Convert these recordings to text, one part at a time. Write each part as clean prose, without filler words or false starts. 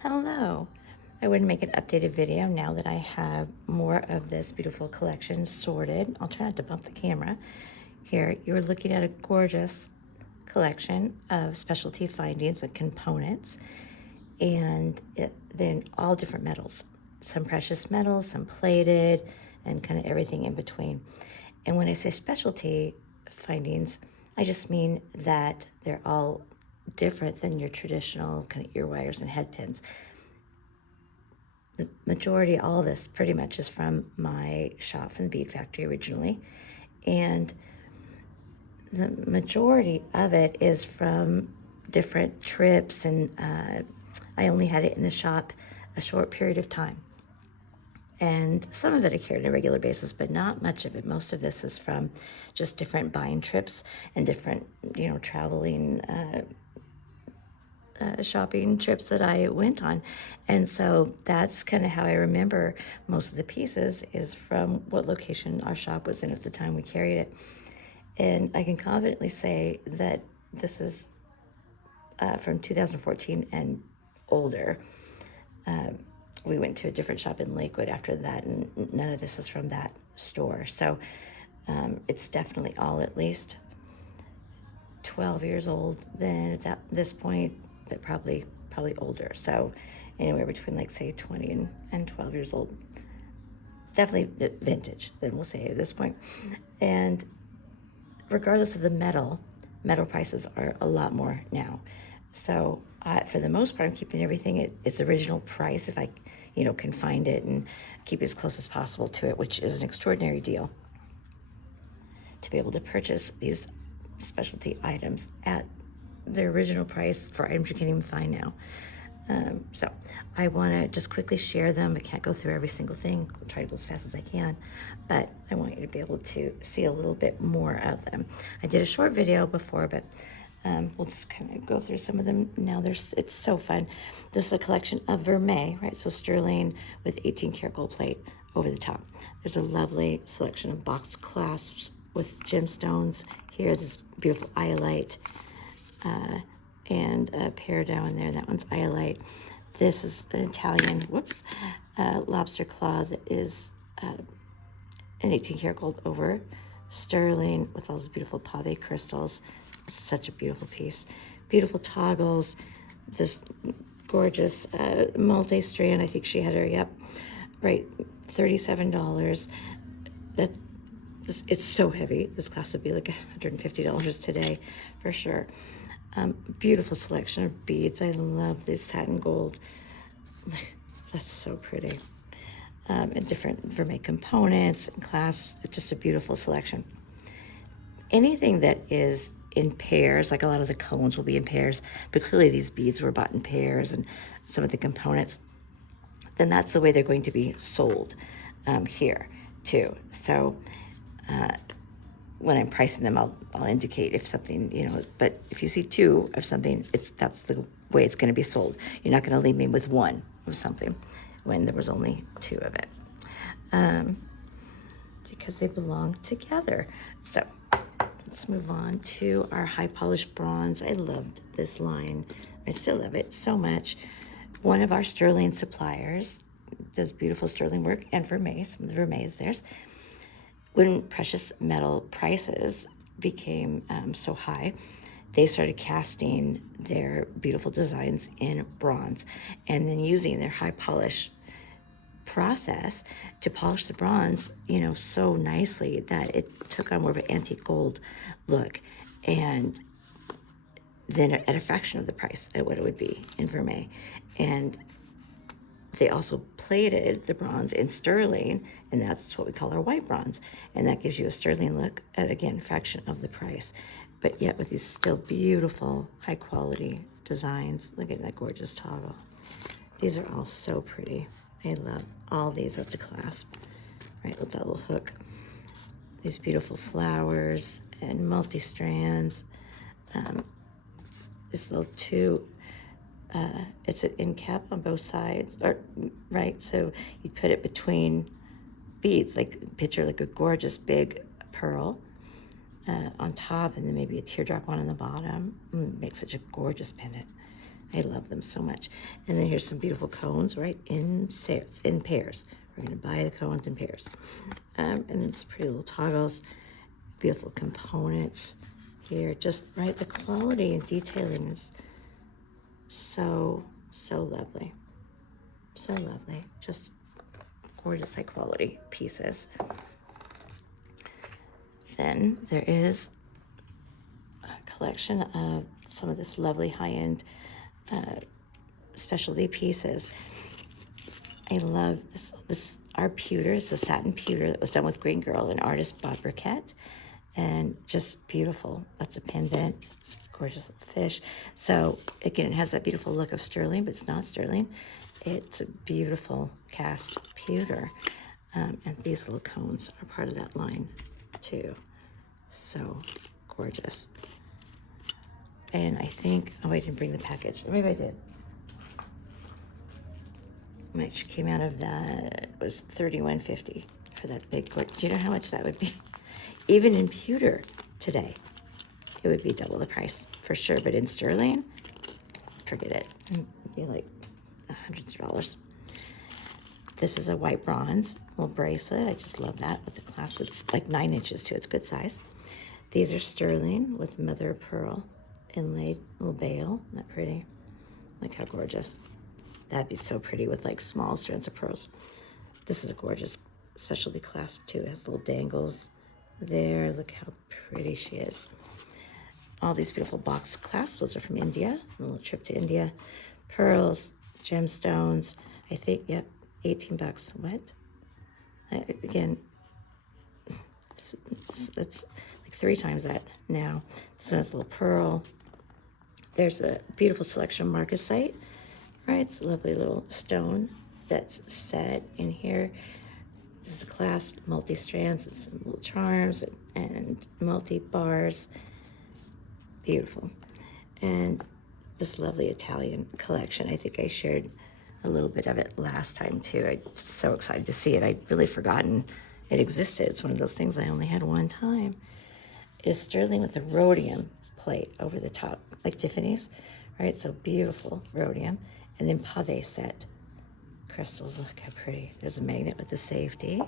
Hello. I would make an updated video now that I have more of this beautiful collection sorted. I'll try not to bump the camera. Here, you're looking at a gorgeous collection of specialty findings and components, and they're all different metals. Some precious metals, some plated, and kind of everything in between. And when I say specialty findings, I just mean that they're all different than your traditional kind of ear wires and head pins. The majority, all of this pretty much is from my shop from the bead factory originally. And the majority of it is from different trips, and I only had it in the shop a short period of time. And some of it I carried on a regular basis, but not much of it. Most of this is from just different buying trips and different, traveling shopping trips that I went on. And so that's kind of how I remember most of the pieces, is from what location our shop was in at the time we carried it. And I can confidently say that this is from 2014 and older. We went to a different shop in Lakewood after that, and none of this is from that store. So it's definitely all at least 12 years old then at this point, but probably older. So anywhere between, like, say 20 and 12 years old. Definitely vintage, then we'll say at this point. And regardless of the metal prices are a lot more now. So for the most part, I'm keeping everything at its original price if I can find it, and keep it as close as possible to it, which is an extraordinary deal to be able to purchase these specialty items at their original price for items you can't even find now. So I want to just quickly share them. I can't go through every single thing. I'll try to go as fast as I can, but I want you to be able to see a little bit more of them. I did a short video before, but we'll just kind of go through some of them now. It's so fun. This is a collection of vermeil, right? So sterling with 18 karat gold plate over the top. There's a lovely selection of box clasps with gemstones here. This beautiful iolite, and a pair down there. That one's iolite. This is an Italian, lobster claw that is an 18 karat gold over sterling with all those beautiful pave crystals. Such a beautiful piece. Beautiful toggles. This gorgeous multi-strand. I think she had her, right, $37. It's so heavy. This class would be like $150 today for sure. Beautiful selection of beads. I love this satin gold. That's so pretty. And different vermeil components and clasps. Just a beautiful selection. Anything that is in pairs, like a lot of the cones will be in pairs, but clearly these beads were bought in pairs, and some of the components, then that's the way they're going to be sold here too. So when I'm pricing them, I'll indicate if something, but if you see two of something, that's the way it's going to be sold. You're not going to leave me with one of something when there was only two of it, because they belong together. So let's move on to our high polished bronze. I loved this line. I still love it so much. One of our sterling suppliers does beautiful sterling work, and vermeil. Some of the vermeil is theirs. When precious metal prices became so high, they started casting their beautiful designs in bronze, and then using their high polish process to polish the bronze, so nicely that it took on more of an antique gold look, and then at a fraction of the price at what it would be in vermeil. And they also plated the bronze in sterling, and that's what we call our white bronze. And that gives you a sterling look at, again, fraction of the price, but yet with these still beautiful, high quality designs. Look at that gorgeous toggle. These are all so pretty. I love all these. That's a clasp, right, with that little hook. These beautiful flowers and multi-strands. This little it's an end cap on both sides, right? So you put it between beads, picture like a gorgeous big pearl on top, and then maybe a teardrop one on the bottom. Makes such a gorgeous pendant. I love them so much. And then here's some beautiful cones, right, in pairs. We're gonna buy the cones in pairs. And then some pretty little toggles, beautiful components here. Just, right, the quality and detailing is so, so lovely. So lovely. Just gorgeous high quality pieces. Then there is a collection of some of this lovely high-end specialty pieces. I love this our pewter. It's a satin pewter that was done with Green Girl and artist Bob Burkett, and just beautiful. That's a pendant. It's a gorgeous little fish. So again, it has that beautiful look of sterling, but it's not sterling. It's a beautiful cast pewter, and these little cones are part of that line too. So gorgeous. And I think, oh, I didn't bring the package. Maybe I did. Which came out of that, was $31.50 for that big cord. Do you know how much that would be? Even in pewter today, it would be double the price for sure. But in sterling, forget it. It'd be like hundreds of dollars. This is a white bronze little bracelet. I just love that with the clasp. It's like 9 inches too. It's good size. These are sterling with mother of pearl inlaid little bail. Isn't that pretty? Like how gorgeous. That'd be so pretty with like small strands of pearls. This is a gorgeous specialty clasp too. It has little dangles there. Look how pretty she is. All these beautiful box clasps. Those are from India. A little trip to India. Pearls, gemstones. I think, yep, 18 bucks. What? Again, it's like 3 times that now. This one has a little pearl. There's a beautiful selection of marcasite. Right, it's a lovely little stone that's set in here. This is a clasp, multi-strands, and some little charms and multi-bars. Beautiful. And this lovely Italian collection. I think I shared a little bit of it last time too. I'm just so excited to see it. I'd really forgotten it existed. It's one of those things I only had one time. It is sterling with a rhodium plate over the top, like Tiffany's. Right, so beautiful rhodium. And then pave set crystals. Look how pretty. There's a magnet with the safety.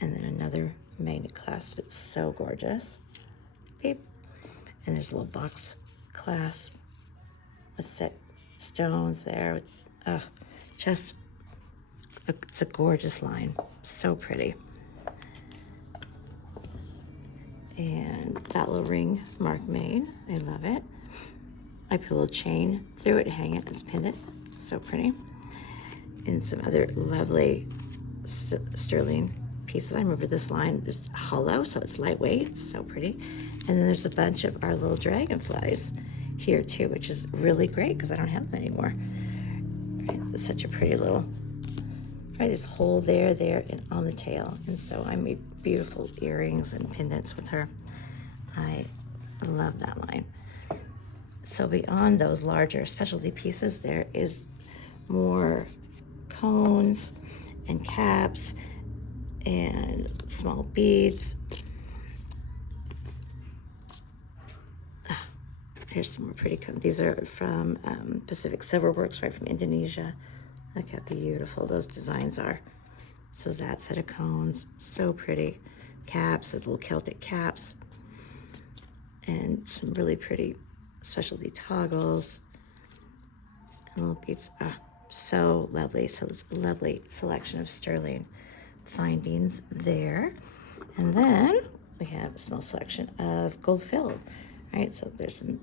And then another magnet clasp. It's so gorgeous. Beep. And there's a little box clasp with set stones there. Just, it's a gorgeous line. So pretty. And that little ring, Mark made. I love it. I put a little chain through it to hang it as a pendant. It's so pretty. And some other lovely sterling pieces. I remember this line is hollow, so it's lightweight. It's so pretty. And then there's a bunch of our little dragonflies here too, which is really great because I don't have them anymore. Right, it's such a pretty little, right, this hole there, and on the tail. And so I made beautiful earrings and pendants with her. I love that line. So beyond those larger specialty pieces, there is more cones and caps and small beads. Here's some more pretty cones. These are from Pacific Silverworks, right from Indonesia. Look how beautiful those designs are. So that set of cones, so pretty. Caps, those little Celtic caps. And some really pretty specialty toggles and little beads. So lovely. So it's a lovely selection of sterling findings there. And then we have a small selection of gold filled, right? So there's some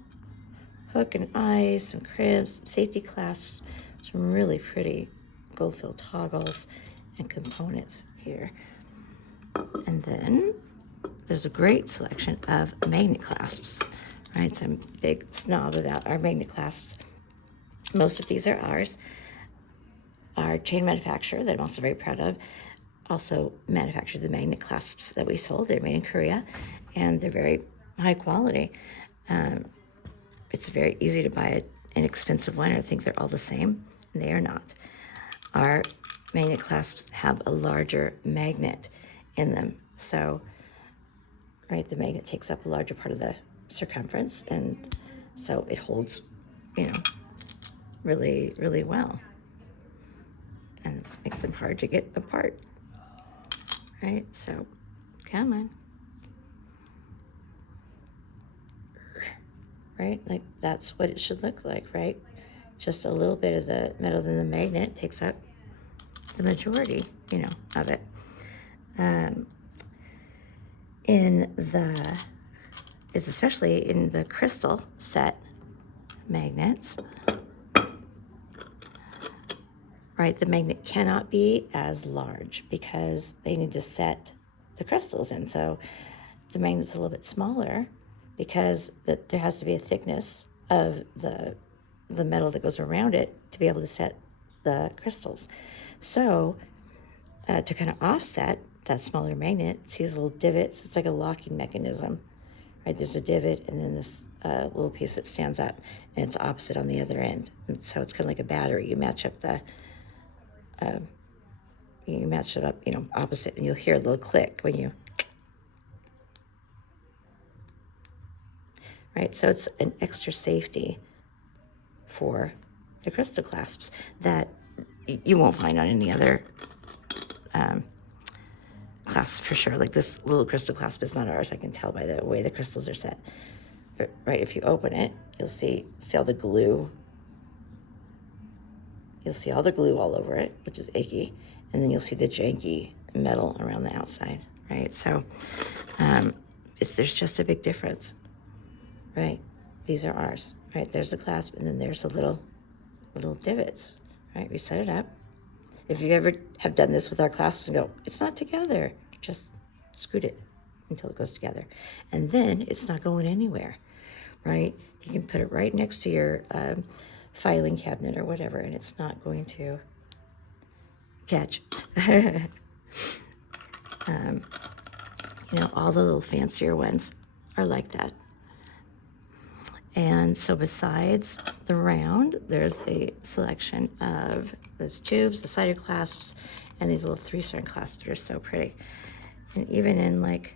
hook and eyes, some cribs, some safety clasps, some really pretty gold filled toggles and components here. And then there's a great selection of magnet clasps. Right, so I'm a big snob about our magnet clasps. Most of these are ours. Our chain manufacturer that I'm also very proud of also manufactured the magnet clasps that we sold. They're made in Korea, and they're very high quality. It's very easy to buy an inexpensive one. I think they're all the same, and they are not. Our magnet clasps have a larger magnet in them. So, right, the magnet takes up a larger part of the circumference, and so it holds, really, really well. And it makes them hard to get apart, right? So, come on. Right? Like that's what it should look like, right? Just a little bit of the metal in the magnet takes up the majority, of it. Um, in the, it's especially in the crystal set magnets, right? The magnet cannot be as large because they need to set the crystals in. So the magnet's a little bit smaller because there has to be a thickness of the metal that goes around it to be able to set the crystals. So to kind of offset that smaller magnet, see these little divots? It's like a locking mechanism, right? There's a divot and then this little piece that stands up, and it's opposite on the other end. And so it's kind of like a battery. You match up opposite, and you'll hear a little click when you, right? So it's an extra safety for the crystal clasps that you won't find on any other clasp for sure. Like this little crystal clasp is not ours. I can tell by the way the crystals are set. But right, if you open it, you'll see all the glue. You'll see all the glue all over it, which is icky. And then you'll see the janky metal around the outside, right? So there's just a big difference, right? These are ours, right? There's the clasp, and then there's the little divots, right? We set it up. If you ever have done this with our clasps and go, it's not together, just scoot it until it goes together. And then it's not going anywhere, right? You can put it right next to your filing cabinet or whatever, and it's not going to catch. All the little fancier ones are like that. And so besides the round, there's a selection of those tubes, the cider clasps, and these little 3-strand clasps that are so pretty. And even in like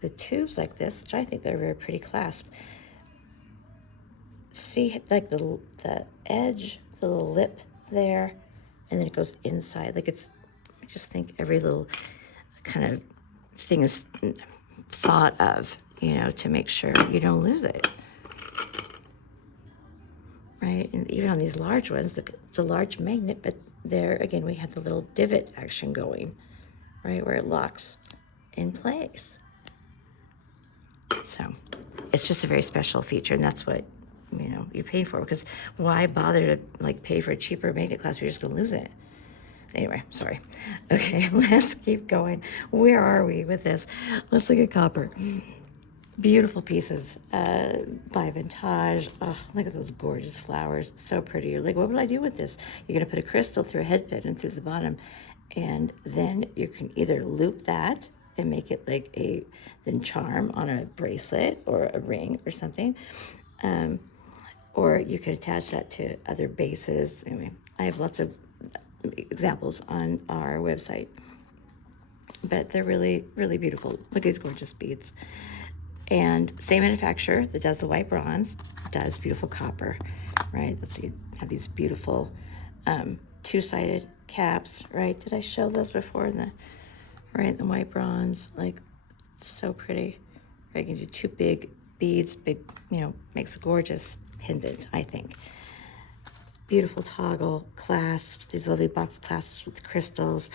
the tubes like this, which I think they're a very pretty clasp, see like the edge, the little lip there, and then it goes inside. Like I just think every little kind of thing is thought of, to make sure you don't lose it. Right, and even on these large ones, it's a large magnet, but there again we have the little divot action going, right, where it locks in place. So it's just a very special feature, and that's what you're paying for. Because why bother to pay for a cheaper magnet class if you're just gonna lose it? Anyway, sorry. Okay, let's keep going. Where are we with this? Let's look at copper. Beautiful pieces by Vintage. Oh, look at those gorgeous flowers. So pretty. You're like, what would I do with this? You're going to put a crystal through a head pin and through the bottom. And then you can either loop that and make it like then charm on a bracelet or a ring or something. Or you could attach that to other bases. Anyway, I have lots of examples on our website. But they're really, really beautiful. Look at these gorgeous beads. And same manufacturer that does the white bronze does beautiful copper, right? That's you have these beautiful 2-sided caps, right? Did I show those before in the white bronze? Like, it's so pretty. Right? You can do 2 big beads, makes a gorgeous pendant, I think. Beautiful toggle clasps, these lovely box clasps with crystals.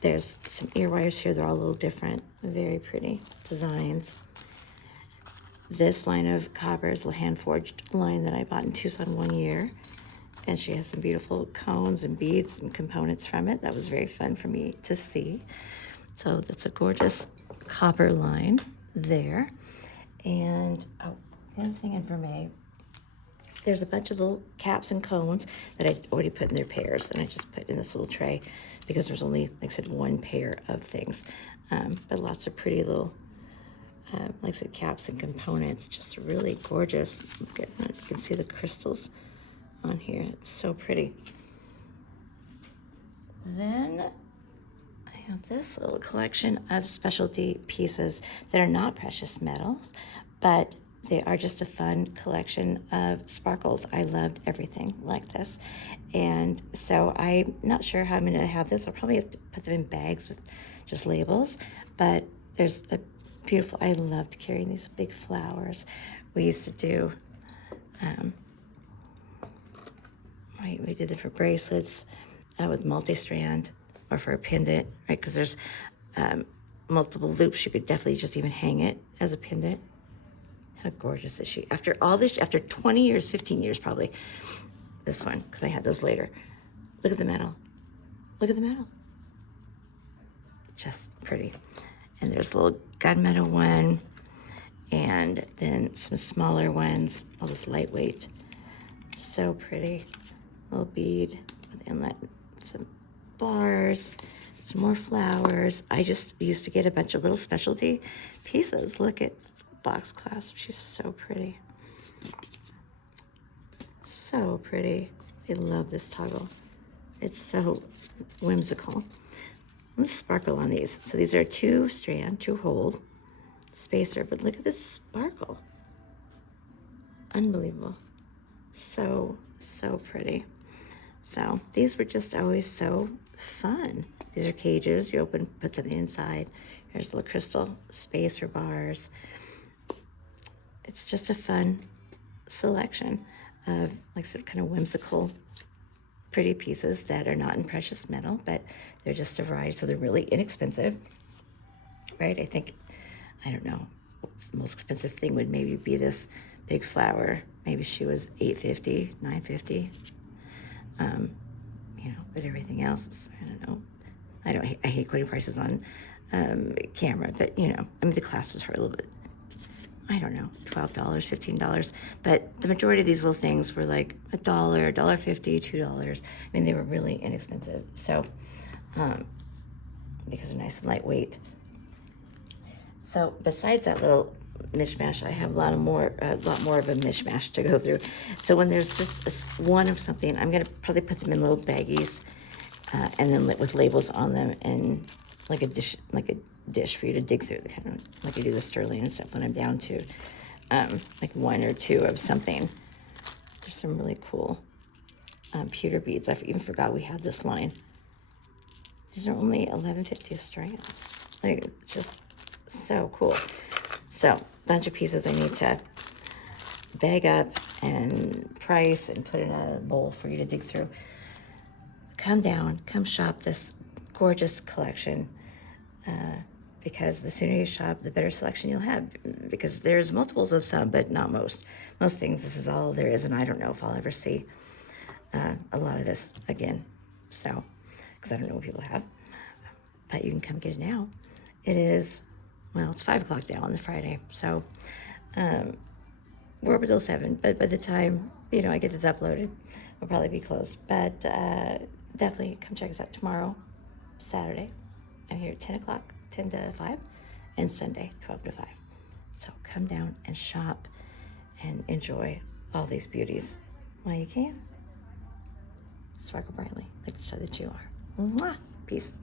There's some ear wires here. They're all a little different. Very pretty designs. This line of copper is a hand-forged line that I bought in Tucson one year. And she has some beautiful cones and beads and components from it. That was very fun for me to see. So that's a gorgeous copper line there. And the other thing in vermeil, there's a bunch of little caps and cones that I already put in their pairs. And I just put in this little tray because there's only, like I said, 1 pair of things. But lots of pretty little like I said, caps and components, just really gorgeous. Look at that. You can see the crystals on here. It's so pretty. Then I have this little collection of specialty pieces that are not precious metals, but they are just a fun collection of sparkles. I loved everything like this. And so I'm not sure how I'm going to have this. I'll probably have to put them in bags with just labels. But there's a beautiful, I loved carrying these big flowers. We used to do, right, we did it for bracelets with multi-strand or for a pendant, right? Because there's multiple loops. You could definitely just even hang it as a pendant. How gorgeous is she? After all this, after 20 years, 15 years probably, this one, because I had those later. Look at the metal. Look at the metal. Just pretty. And there's a little gunmetal one, and then some smaller ones, all this lightweight. So pretty. Little bead with inlet, some bars, some more flowers. I just used to get a bunch of little specialty pieces. Look at box clasp. She's so pretty. So pretty. I love this toggle. It's so whimsical. Let's sparkle on these. So these are 2-strand, 2-hole spacer, but look at this sparkle. Unbelievable. So, so pretty. So these were just always so fun. These are cages. You open, put something inside. There's little crystal spacer bars. It's just a fun selection of, like, sort of kind of whimsical, pretty pieces that are not in precious metal, but they're just a variety, so they're really inexpensive, right? I think, I don't know, the most expensive thing would maybe be this big flower. Maybe she was $850, $950. You know, but everything else is, I don't know. I hate quoting prices on camera, but you know, I mean, the class was probably a little bit, I don't know, $12, $15. But the majority of these little things were like $1, $1.50, $2. I mean, they were really inexpensive. So, because they're nice and lightweight. So besides that little mishmash, I have a lot more of a mishmash to go through. So when there's just one of something, I'm gonna probably put them in little baggies, and then with labels on them, and like a dish for you to dig through, kind of like you do the sterling and stuff when I'm down to like 1 or 2 of something. There's some really cool pewter beads. I even forgot we had this line. These are only $11.50 a strand. Like, just so cool. So, bunch of pieces I need to bag up and price and put in a bowl for you to dig through. Come down, come shop this gorgeous collection, because the sooner you shop, the better selection you'll have, because there's multiples of some, but not most. Most things, this is all there is, and I don't know if I'll ever see a lot of this again. So, because I don't know what people have. But you can come get it now. It is, well, it's 5 o'clock now on the Friday, so we're open till 7, but by the time, you know, I get this uploaded, we'll probably be closed. But definitely come check us out tomorrow, Saturday. I'm here at 10 o'clock, 10 to 5, and Sunday, 12 to 5. So come down and shop and enjoy all these beauties while you can. Sparkle brightly, like the show that you are. Mwah! Peace.